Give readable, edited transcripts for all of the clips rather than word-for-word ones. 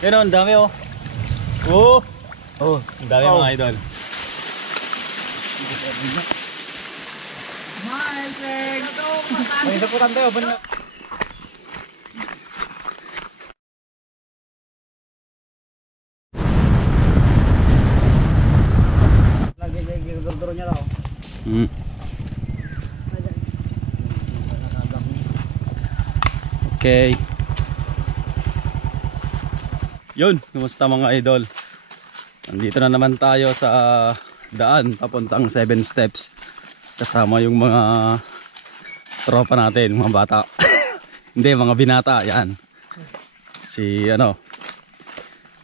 Yun o, ang dami o. Oh! Oh, ang dami mga idol. May saputan tayo, banda. Lagi-lagi niya daw. Okay. Yun, kumusta mga idol? Nandito na naman tayo sa daan papuntang 7 steps. Kasama yung mga tropa natin, mga bata. Hindi, mga binata, yan. Si ano,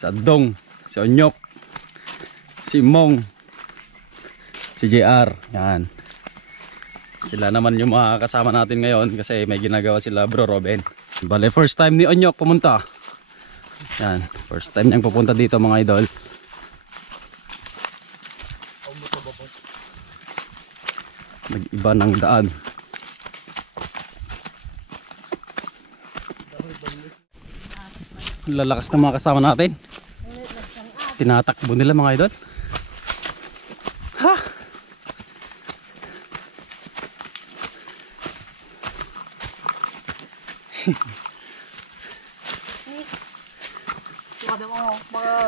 si Adong, si Onyok, si Mong, si JR, yan. Sila naman yung mga kasama natin ngayon kasi may ginagawa sila Bro Robin. Bale, first time ni Onyok pumunta. Yan, first time niyang pupunta dito mga idol. Nag-iba ng daan. Lalakas ng mga kasama natin. Tinatakbo nila mga idol. Ha!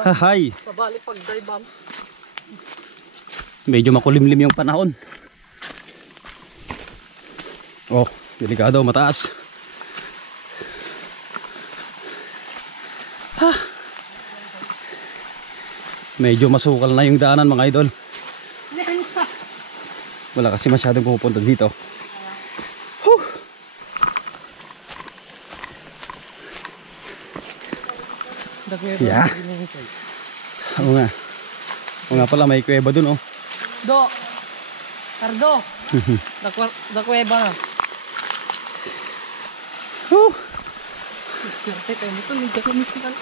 Hahay! Pabalik pag dive. Medyo makulimlim yung panahon. Oh, delikado, mataas. Ha! Medyo masukal na yung daanan mga idol. Wala kasi masyadong pupunta dito. Yeah. Oo nga. Oo nga pala, may kuweba dun oh. Do! Cardo! Dakweba na. Serte tayo mo ito, hindi ka misikan.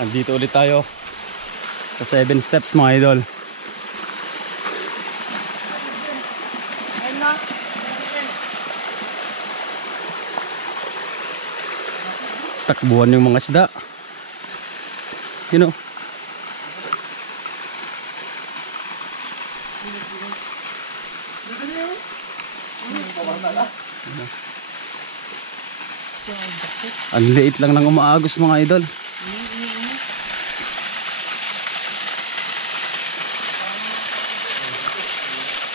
Andito ulit tayo sa 7 steps mga idol. Ayun na. Takbuhan yung mga isda. You know. Ang liit lang ng umaagos mga idol.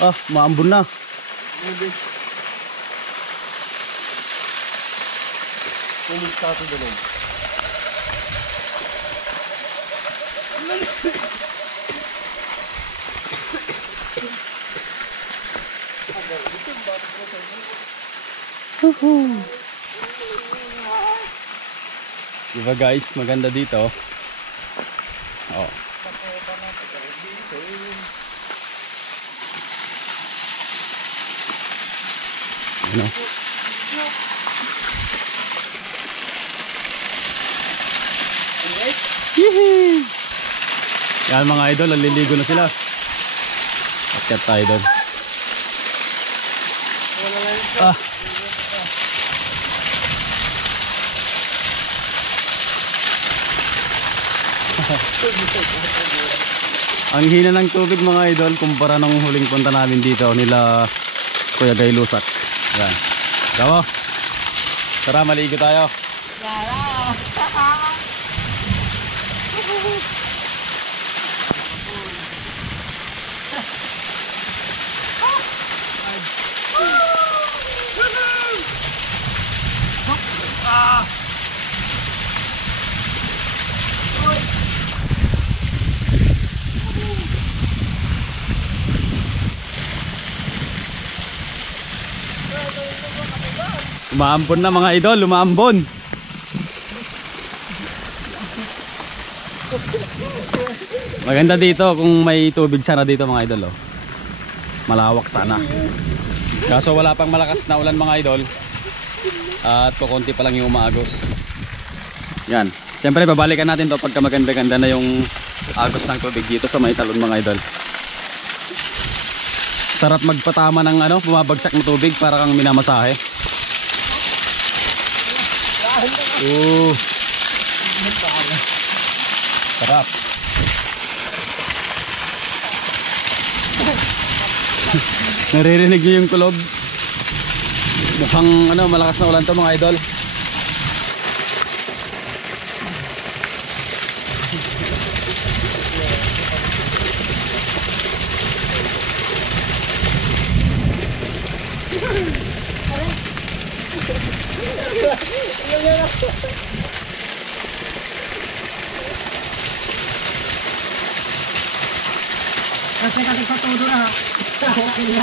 Ah, maambon na. Diba guys, maganda dito. Oh. Ano? Yee! Yan mga idol, naliligo na sila. Akyat tayo doon. Ah. Ang hina ng tubig mga idol kumpara nung huling punta namin dito nila Kuya Gay Lusak. Yan. Tama. Tara, maligo tayo. Umaambon na mga idol, umaambon. Maganda dito kung may tubig sana dito mga idol oh. Malawak sana. Kaso wala pang malakas na ulan mga idol. At kukunti pa lang yung umaagos. Yan. Siyempre babalikan natin to pagka maganda-ganda na yung agos ng tubig dito sa may talon mga idol. Sarap magpatama ng ano, bumabagsak na tubig para kang minamasahe. Sarap. Naririnig niyo yung kulog? Mukhang ano, malakas na ulan to mga idol. Kasi sa todo na. Hindi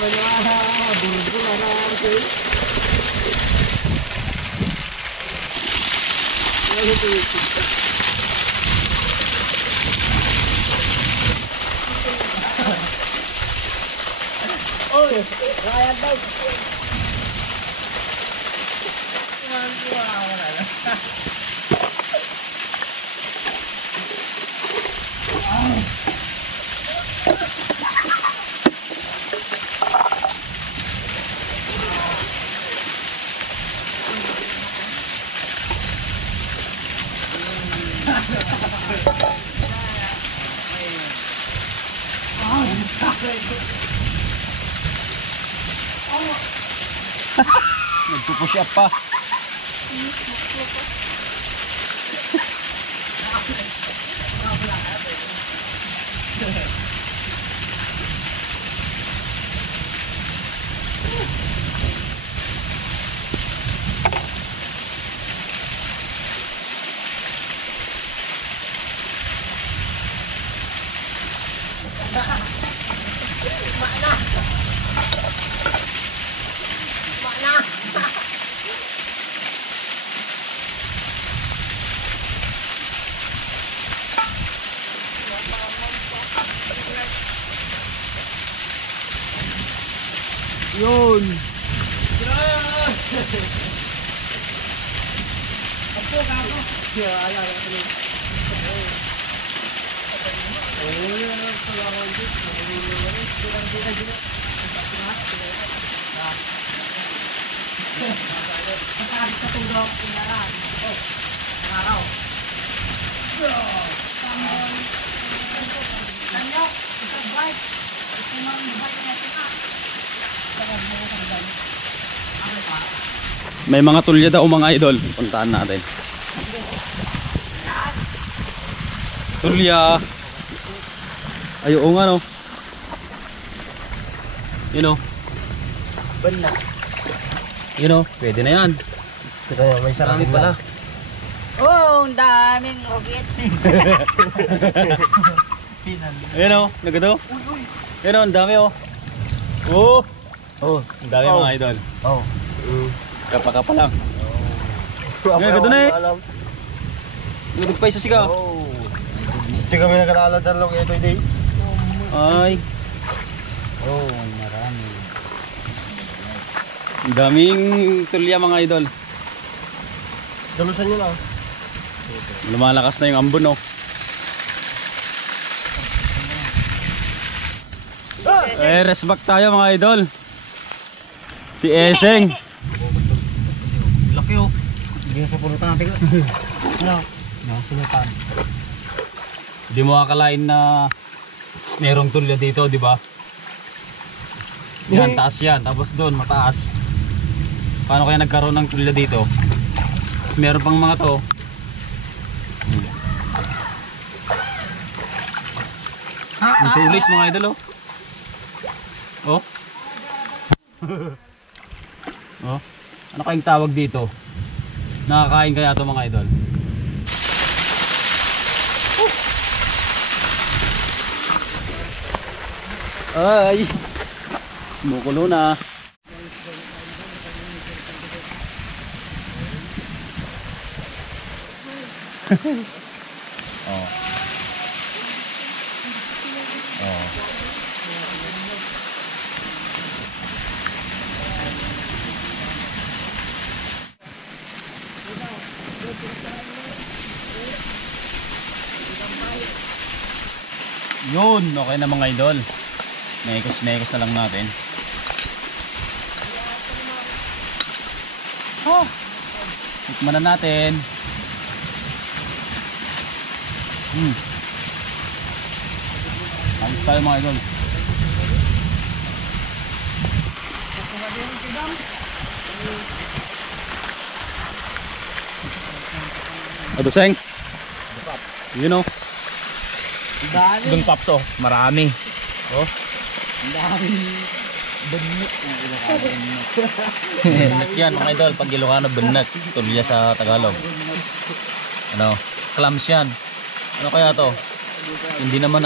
pa na bulbul na okay. Oy, kaya daw. Nagpupush up pa. Yun. May mga tulya daw mga idol. Puntahan natin. Tulya. Ay, oo nga no. Yun o. Banda. Yun o. Pwede na yan. May Sarami pala. Oh, ang daming rogit. Ayun o. Nagado. Ayun o. Ang dami o. Oh. Oh, Ang dami mga idol. oh. Kapaka lang. Nagado na eh. Nagado pa isa sigaw. Oh. Hindi kami nag-aalala dyan lang ito day. Ay. Oh, marami. Ang daming tulya mga idol. Dalusan nyo lang. Lumalakas na yung ambon no. Rest back tayo mga idol. Si Eseng. Laki oh. Hindi na sa pulutan natin. Ano? No, pulutan. Hindi mo akalain na merong tulya dito, di ba? Yan, taas yan. Tapos doon, mataas. Paano kaya nagkaroon ng tulya dito? Tapos meron pang mga to. Ang tulis mga idol oh. Oh. Oh. Ano kayang tawag dito? Nakakain kaya ito mga idol? Ay. Kumukulo na. Oh. Oh. Yun, okay na mga idol. Mekos na lang natin. Oh. Tikman na natin. Alis tayo mga idol. Ado seng. You know. Doon paps oh, marami. Oh. Benek yan mga idol, pag Ilocano benek, tulya sa Tagalog. Ano, clams yan. Ano kaya to? Hindi naman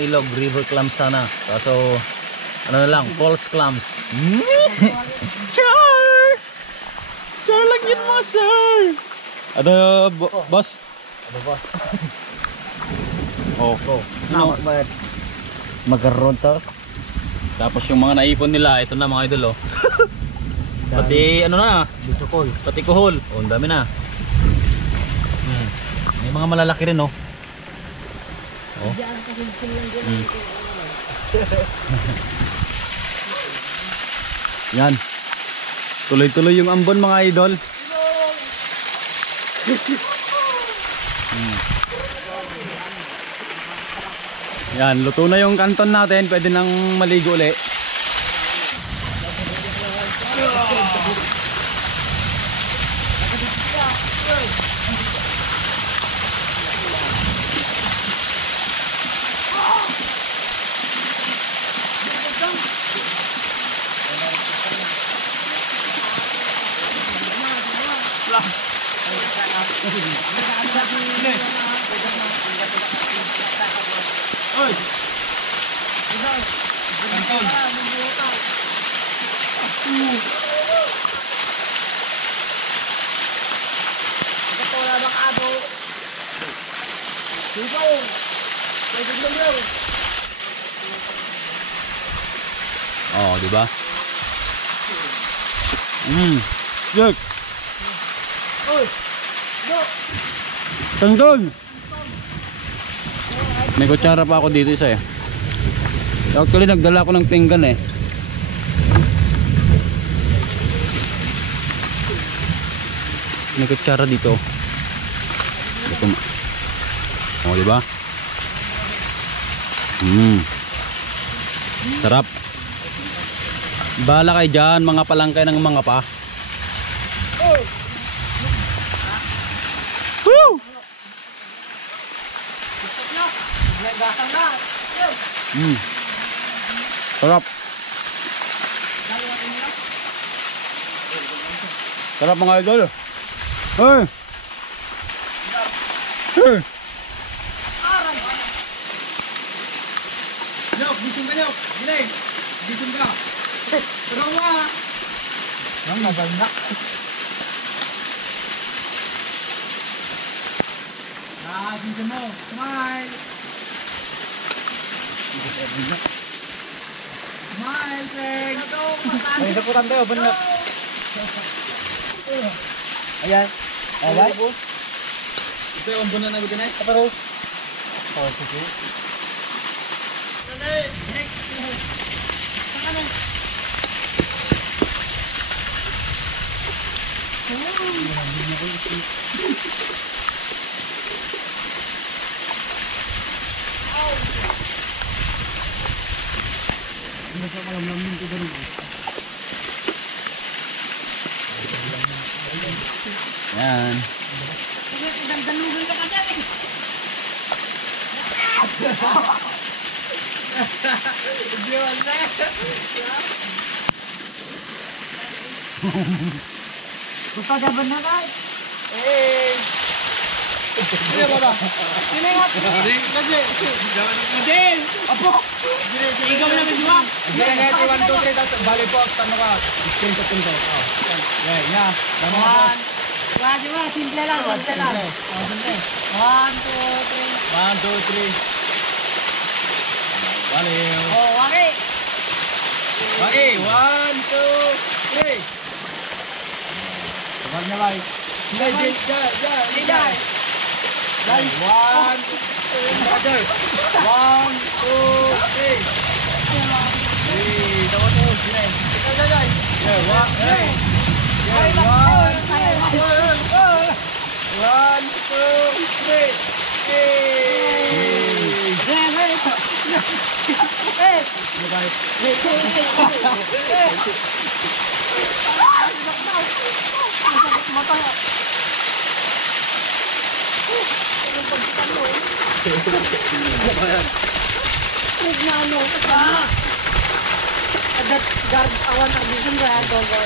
ilog, river clams sana. Kaso ano na lang, false clams. Char! Char lang yun mo, sir! Ado boss. Ano ba? Oh. Ano? Magaron sir. Tapos yung mga naipon nila, ito na mga idol oh. Pati ano na, Bisukol. pati kuhol. Oh, ang dami na. May mga malalaki rin oh. Oh. Yan. Tuloy-tuloy yung ambon mga idol. Yan, luto na yung kanton natin. Pwede nang maligo ulit. Oh, di ba? Look. Tandon. May kutsara pa ako dito isa eh. Actually nagdala ako ng pinggan eh. May kutsara dito. Oh, di ba? Sarap. Bahala kayo dyan, mga palangkay ng mga pa. Woo! Sarap. Sarap mga idol. Hey! Hey! Nyok, bising ka nyok. Gilay. Bising ka. Tarawa. Ang nabalnak. Bising mo. Smile. Smile, Peg. Ay, saputan tayo. Bandak. Ayan. Ayan. Ito yung bunan na gutin ay. Kaparo. Oh, sige. Yan. Gusto ka ba na guys? Eh. Sige ba? Sino nga? Nadine! Apo! Ikaw na medyo ah! Okay, 1, 2, 3, tapos bali po, tano ka. Screen to pinto. Okay, nga. Dama ka po. Wala ba? Simple lang. Simple lang. 1, 2, 3. 1, 2, 3. Baliw. Oh, wagi! Wagi! 1, 2, 3. Kapag na ba? Hindi, dyan. 1, 2, 3. 1, 2, 3. Tawa to, sila. Dyan. 1, 2, 3. Adat guard awan ang bisan ba gogo.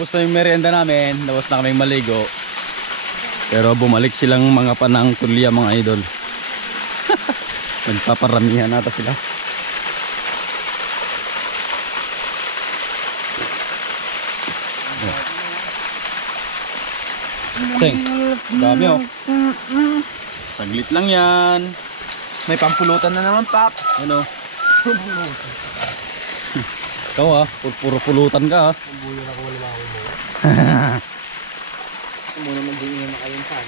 Tapos na yung merienda namin, tapos na kaming maligo. Pero bumalik silang mga panang tulya mga idol. Nagpaparamihan nata sila. Sing, dami oh. Saglit lang yan. May pampulutan na naman, Pap. Ano? Ikaw ah, puro pulutan ka ah. Buyo na ko wala mo. Muna magdingin na kayong pan.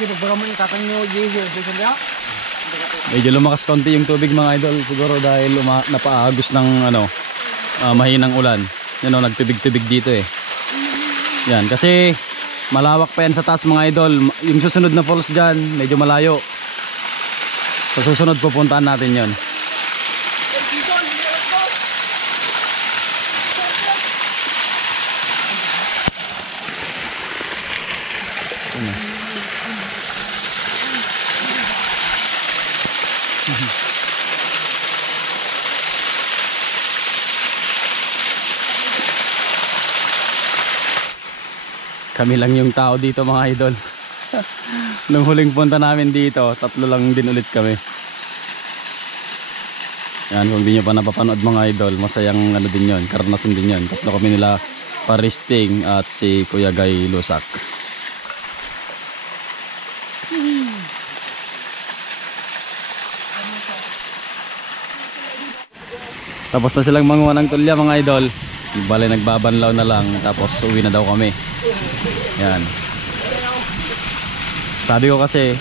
Sino ba naman ikatang nyo, Jesus? Sino Medyo lumakas konti yung tubig mga idol. Siguro dahil napaagos ng mahinang ulan. Yan o, nagtubig-tubig dito eh. Yan, kasi malawak pa yan sa taas mga idol. Yung susunod na falls dyan, medyo malayo. Sa susunod pupuntahan natin yon. Kami lang yung tao dito mga idol. Nung huling punta namin dito, 3 lang din ulit kami. Yan, kung di nyo pa napapanood mga idol, masayang din yun, karanasan din yun. 3 kami nila, Paristing at si Kuya Guy Lusak. Tapos na silang manguha ng tulya mga idol. Bale nagbabanlaw na lang, tapos uwi na daw kami. Yan. Sabi ko kasi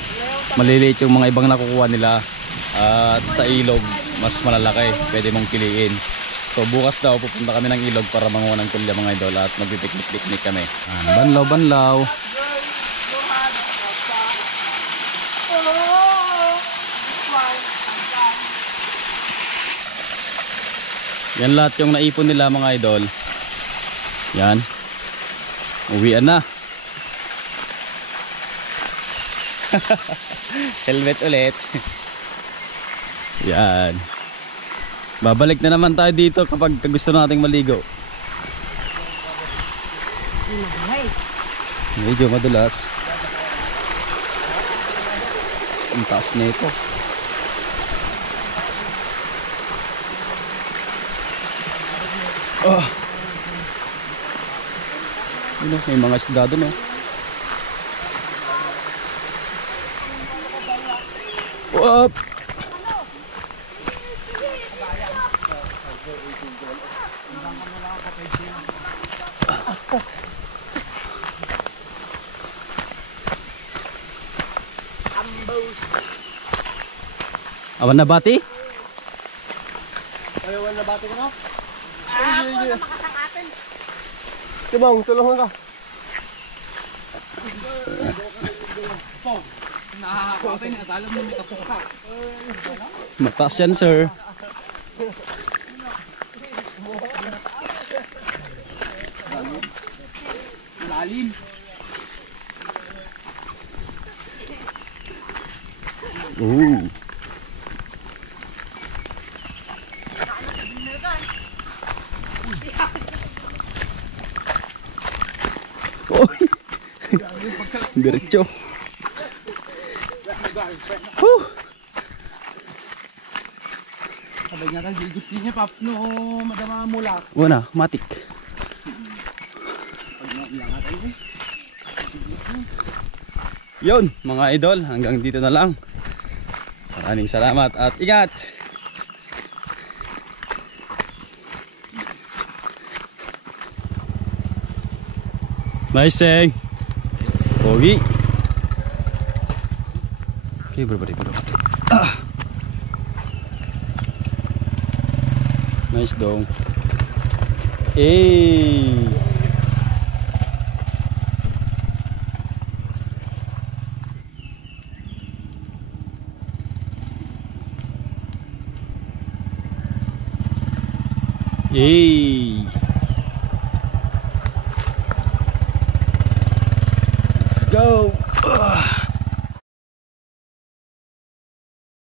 maliliit yung mga ibang nakukuha nila, at sa ilog mas malalaki, pwede mong piliin. So bukas daw pupunta kami ng ilog para manguha ng tulya mga idol at magpipiknik-piknik kami. Banlaw. Yan lahat yung naipon nila mga idol. Yan. Uwian na. Helmet ulit. Yan. Babalik na naman tayo dito kapag gusto nating maligo. Medyo madulas. Ang taas na ito. Oh. May mga isda doon oh. Whoop. Awan na bati? Ayawan na bati ka no? Ako na makasakatin. Tibang, tulungan ka. Mataas yan sir. Lalim. Ooh. Oy. Diretso. Sabay nga tayo, gusto niya Paps no, madama mula. Wala, matik. Yun, mga idol, hanggang dito na lang. Maraming salamat at ingat. Nice, Seng. Pogi. Okay, bro. Nice dong. Hey. Hey. Let's go.